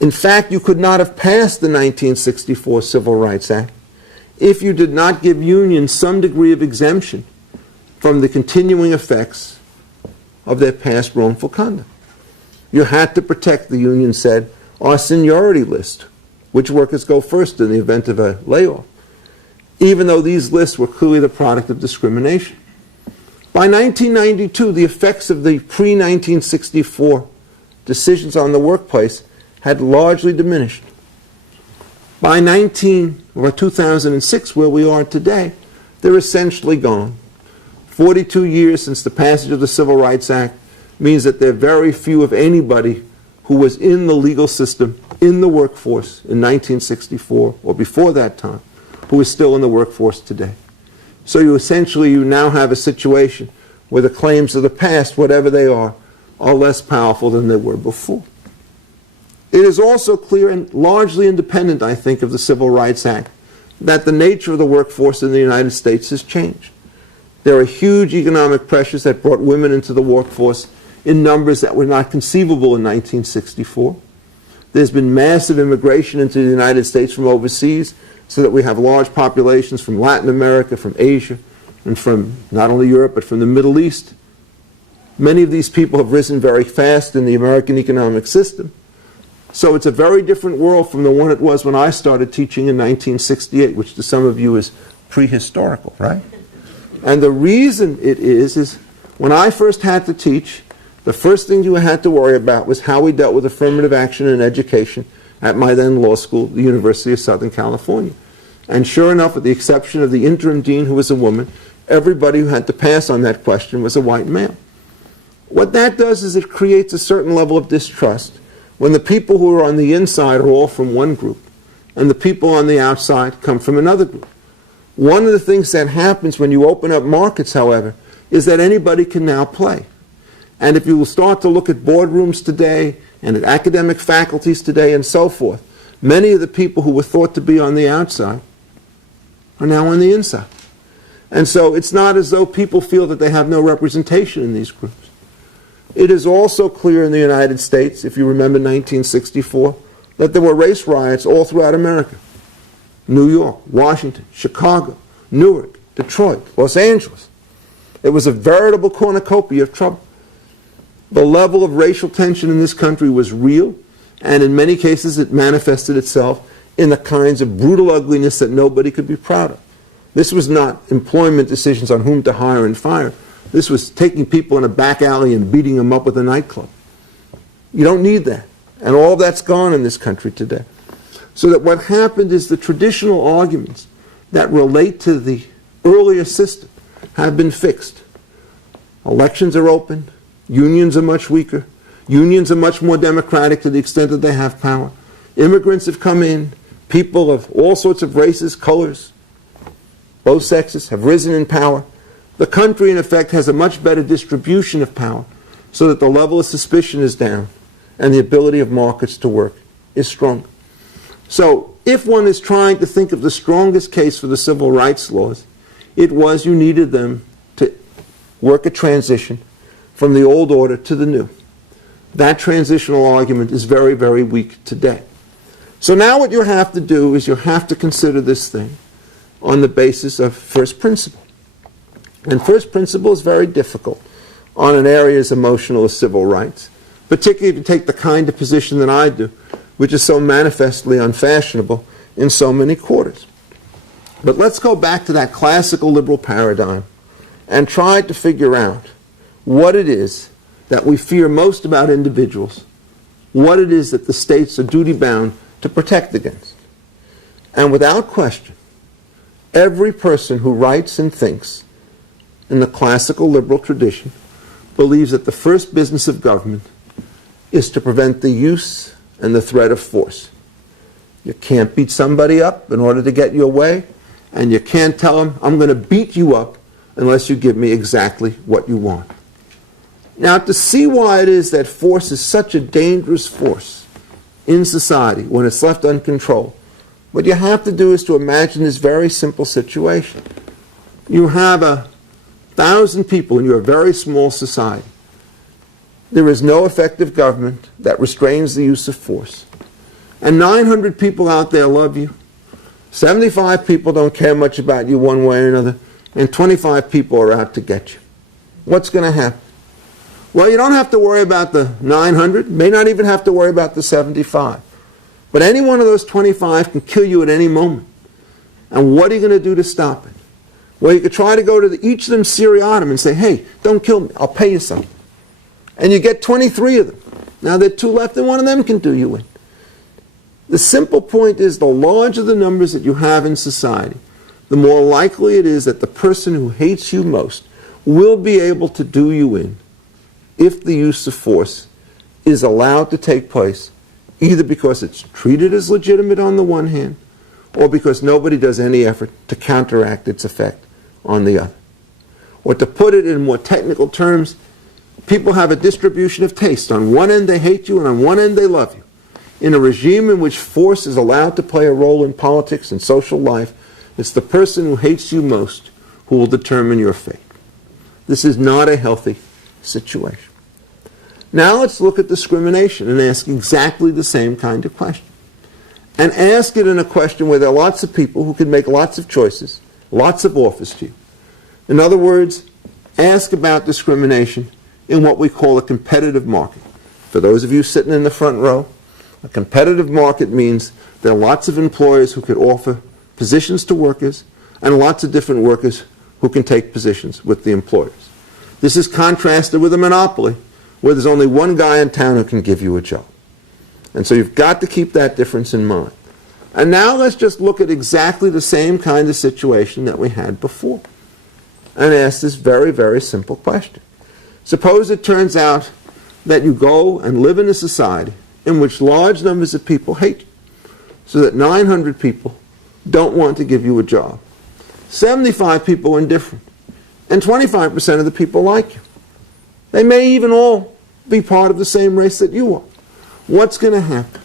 In fact, you could not have passed the 1964 Civil Rights Act if you did not give unions some degree of exemption from the continuing effects of their past wrongful conduct. You had to protect, the union said, our seniority list, which workers go first in the event of a layoff, even though these lists were clearly the product of discrimination. By 1992, the effects of the pre-1964 decisions on the workplace had largely diminished. By 2006, where we are today, they're essentially gone. 42 years since the passage of the Civil Rights Act means that there are very few, if anybody, who was in the legal system, in the workforce in 1964 or before that time, who is still in the workforce today. So you now have a situation where the claims of the past, whatever they are less powerful than they were before. It is also clear and largely independent, I think, of the Civil Rights Act, that the nature of the workforce in the United States has changed. There are huge economic pressures that brought women into the workforce in numbers that were not conceivable in 1964. There's been massive immigration into the United States from overseas, so that we have large populations from Latin America, from Asia, and from not only Europe, but from the Middle East. Many of these people have risen very fast in the American economic system. So it's a very different world from the one it was when I started teaching in 1968, which to some of you is prehistorical, right? And the reason it is when I first had to teach, the first thing you had to worry about was how we dealt with affirmative action in education at my then law school, the University of Southern California. And sure enough, with the exception of the interim dean, who was a woman, everybody who had to pass on that question was a white male. What that does is it creates a certain level of distrust when the people who are on the inside are all from one group and the people on the outside come from another group. One of the things that happens when you open up markets, however, is that anybody can now play. And if you will start to look at boardrooms today and at academic faculties today and so forth, many of the people who were thought to be on the outside are now on the inside. And so it's not as though people feel that they have no representation in these groups. It is also clear in the United States, if you remember 1964, that there were race riots all throughout America. New York, Washington, Chicago, Newark, Detroit, Los Angeles. It was a veritable cornucopia of trouble. The level of racial tension in this country was real, and in many cases it manifested itself in the kinds of brutal ugliness that nobody could be proud of. This was not employment decisions on whom to hire and fire. This was taking people in a back alley and beating them up with a nightclub. You don't need that. And all that's gone in this country today. So that what happened is the traditional arguments that relate to the earlier system have been fixed. Elections are open. Unions are much weaker. Unions are much more democratic to the extent that they have power. Immigrants have come in. People of all sorts of races, colors, both sexes have risen in power. The country, in effect, has a much better distribution of power so that the level of suspicion is down and the ability of markets to work is stronger. So if one is trying to think of the strongest case for the civil rights laws, it was you needed them to work a transition from the old order to the new. That transitional argument is very, very weak today. So now what you have to do is you have to consider this thing on the basis of first principle. And first principle is very difficult on an area as emotional as civil rights, particularly if you take the kind of position that I do, which is so manifestly unfashionable in so many quarters. But let's go back to that classical liberal paradigm and try to figure out what it is that we fear most about individuals, what it is that the states are duty-bound to protect against. And without question, every person who writes and thinks in the classical liberal tradition believes that the first business of government is to prevent the use and the threat of force. You can't beat somebody up in order to get your way, and you can't tell them, I'm going to beat you up unless you give me exactly what you want. Now, to see why it is that force is such a dangerous force in society when it's left uncontrolled, what you have to do is to imagine this very simple situation. You have 1,000 people in your very small society. There is no effective government that restrains the use of force. and 900 people out there love you, 75 people don't care much about you one way or another, and 25 people are out to get you. What's going to happen? Well, you don't have to worry about the 900, may not even have to worry about the 75. But any one of those 25 can kill you at any moment. And what are you going to do to stop it? Well, you could try to go to each of them seriatim and say, hey, don't kill me, I'll pay you something. And you get 23 of them. Now there are 2 left and one of them can do you in. The simple point is, the larger the numbers that you have in society, the more likely it is that the person who hates you most will be able to do you in if the use of force is allowed to take place, either because it's treated as legitimate on the one hand, or because nobody does any effort to counteract its effect on the other. Or to put it in more technical terms, people have a distribution of taste. On one end they hate you, and on one end they love you. In a regime in which force is allowed to play a role in politics and social life, it's the person who hates you most who will determine your fate. This is not a healthy situation. Now let's look at discrimination and ask exactly the same kind of question. And ask it in a question where there are lots of people who can make lots of choices, lots of offers to you. In other words, ask about discrimination in what we call a competitive market. For those of you sitting in the front row, a competitive market means there are lots of employers who could offer positions to workers and lots of different workers who can take positions with the employers. This is contrasted with a monopoly where there's only one guy in town who can give you a job. And so you've got to keep that difference in mind. And now let's just look at exactly the same kind of situation that we had before and ask this very, very simple question. Suppose it turns out that you go and live in a society in which large numbers of people hate you, so that 900 people don't want to give you a job. 75 people are indifferent, and 25% of the people like you. They may even all be part of the same race that you are. What's going to happen?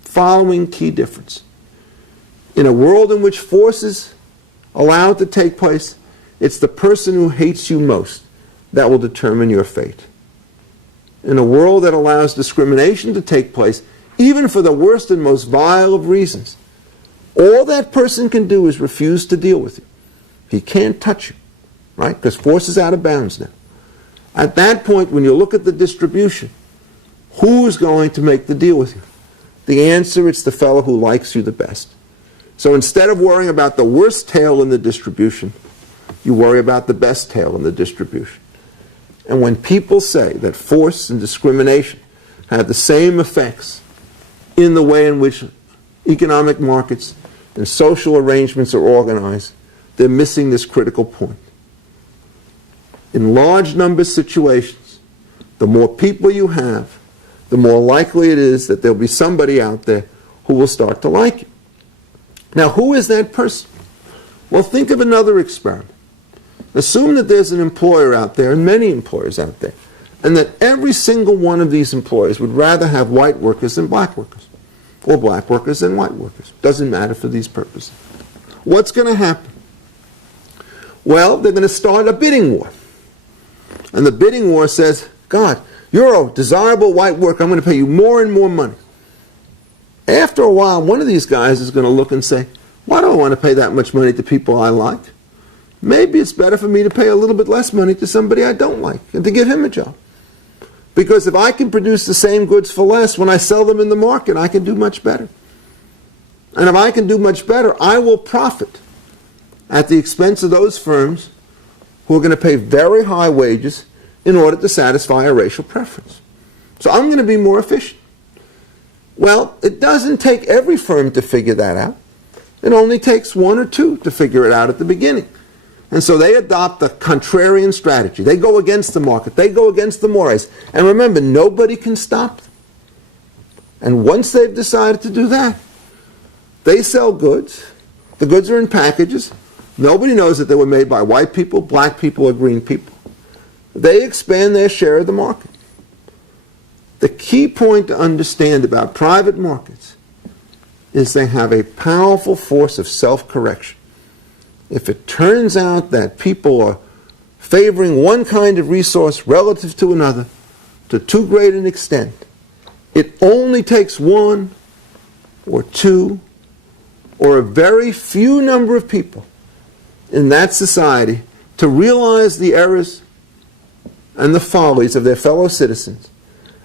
Following key difference. In a world in which force is allowed to take place, it's the person who hates you most that will determine your fate. In a world that allows discrimination to take place, even for the worst and most vile of reasons, all that person can do is refuse to deal with you. He can't touch you, right? Because force is out of bounds now. At that point, when you look at the distribution, who's going to make the deal with you? The answer, it's the fellow who likes you the best. So instead of worrying about the worst tail in the distribution, you worry about the best tail in the distribution. And when people say that force and discrimination have the same effects in the way in which economic markets and social arrangements are organized, they're missing this critical point. In large number situations, the more people you have, the more likely it is that there'll be somebody out there who will start to like you. Now, who is that person? Well, think of another experiment. Assume that there's an employer out there, and many employers out there, and that every single one of these employers would rather have white workers than black workers, or black workers than white workers. Doesn't matter for these purposes. What's going to happen? Well, they're going to start a bidding war. And the bidding war says, God, you're a desirable white worker, I'm going to pay you more and more money. After a while, one of these guys is going to look and say, why do I want to pay that much money to people I like? Maybe it's better for me to pay a little bit less money to somebody I don't like and to give him a job. Because if I can produce the same goods for less, when I sell them in the market, I can do much better. And if I can do much better, I will profit at the expense of those firms who are going to pay very high wages in order to satisfy a racial preference. So I'm going to be more efficient. Well, it doesn't take every firm to figure that out. It only takes one or two to figure it out at the beginning. And so they adopt the contrarian strategy. They go against the market. They go against the mores. And remember, nobody can stop them. And once they've decided to do that, they sell goods. The goods are in packages. Nobody knows that they were made by white people, black people, or green people. They expand their share of the market. The key point to understand about private markets is they have a powerful force of self-correction. If it turns out that people are favoring one kind of resource relative to another to too great an extent, it only takes one or two or a very few number of people in that society to realize the errors and the follies of their fellow citizens,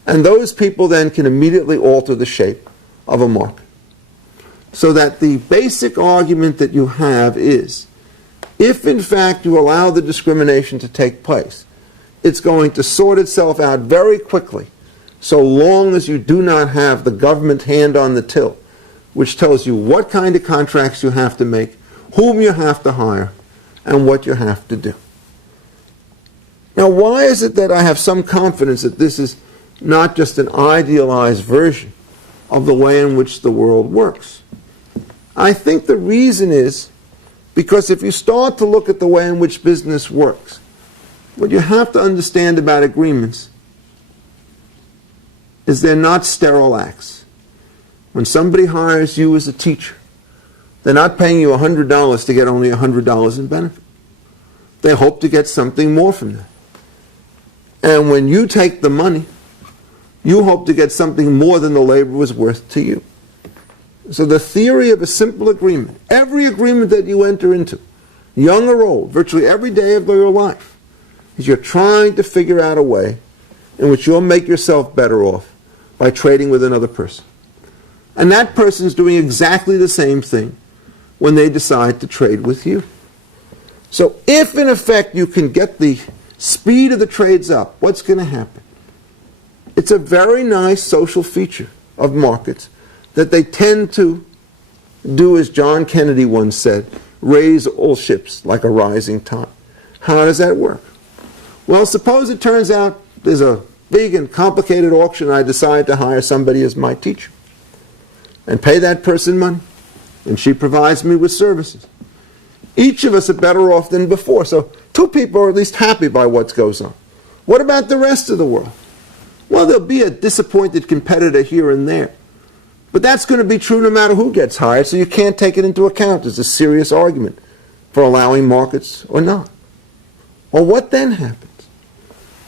and those people then can immediately alter the shape of a market. So that the basic argument that you have is, if in fact you allow the discrimination to take place, it's going to sort itself out very quickly, so long as you do not have the government hand on the till, which tells you what kind of contracts you have to make, whom you have to hire, and what you have to do. Now, why is it that I have some confidence that this is not just an idealized version of the way in which the world works? I think the reason is because if you start to look at the way in which business works, what you have to understand about agreements is they're not sterile acts. When somebody hires you as a teacher, they're not paying you $100 to get only $100 in benefit. They hope to get something more from that. And when you take the money, you hope to get something more than the labor was worth to you. So the theory of a simple agreement, every agreement that you enter into, young or old, virtually every day of your life, is you're trying to figure out a way in which you'll make yourself better off by trading with another person. And that person is doing exactly the same thing when they decide to trade with you. So if in effect you can get the speed of the trades up, what's going to happen? It's a very nice social feature of markets that they tend to do, as John Kennedy once said, raise all ships like a rising tide. How does that work? Well, suppose it turns out there's a big and complicated auction and I decide to hire somebody as my teacher and pay that person money, and she provides me with services. Each of us are better off than before, so two people are at least happy by what goes on. What about the rest of the world? Well, there'll be a disappointed competitor here and there, but that's going to be true no matter who gets hired, so you can't take it into account as a serious argument for allowing markets or not. Well, what then happens?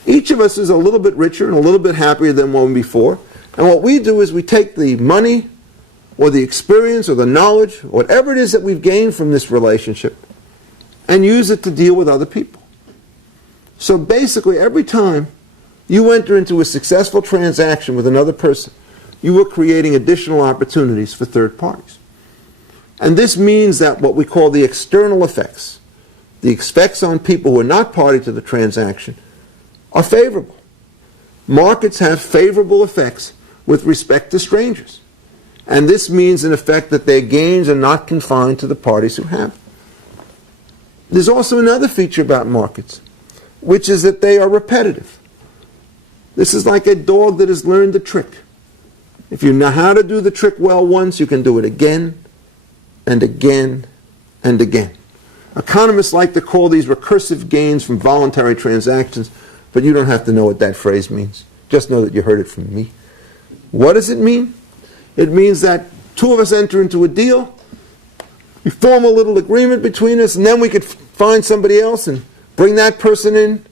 Each of us is a little bit richer and a little bit happier than one before, and what we do is we take the money or the experience or the knowledge, whatever it is that we've gained from this relationship, and use it to deal with other people. So basically, every time you enter into a successful transaction with another person, you are creating additional opportunities for third parties. And this means that what we call the external effects, the effects on people who are not party to the transaction, are favorable. Markets have favorable effects with respect to strangers. And this means, in effect, that their gains are not confined to the parties who have. There's also another feature about markets, which is that they are repetitive. This is like a dog that has learned a trick. If you know how to do the trick well once, you can do it again and again and again. Economists like to call these recursive gains from voluntary transactions, but you don't have to know what that phrase means. Just know that you heard it from me. What does it mean? It means that two of us enter into a deal, we form a little agreement between us, and then we could find somebody else and bring that person in.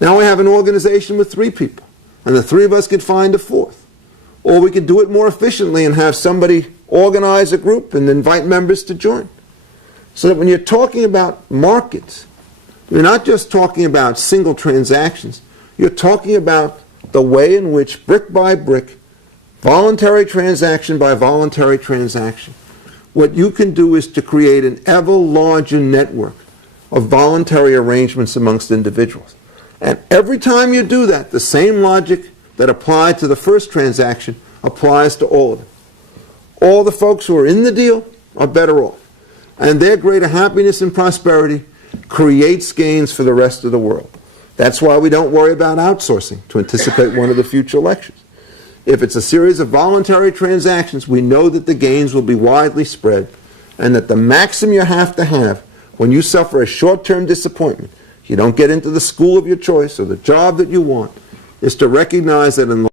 Now we have an organization with three people, and the three of us could find a fourth. Or we could do it more efficiently and have somebody organize a group and invite members to join. So that when you're talking about markets, you're not just talking about single transactions, you're talking about the way in which, brick by brick, voluntary transaction by voluntary transaction, what you can do is to create an ever larger network of voluntary arrangements amongst individuals. And every time you do that, the same logic that applied to the first transaction applies to all of them. All the folks who are in the deal are better off. And their greater happiness and prosperity creates gains for the rest of the world. That's why we don't worry about outsourcing, to anticipate one of the future lectures. If it's a series of voluntary transactions, we know that the gains will be widely spread, and that the maxim you have to have when you suffer a short-term disappointment, you don't get into the school of your choice or the job that you want, is to recognize that in the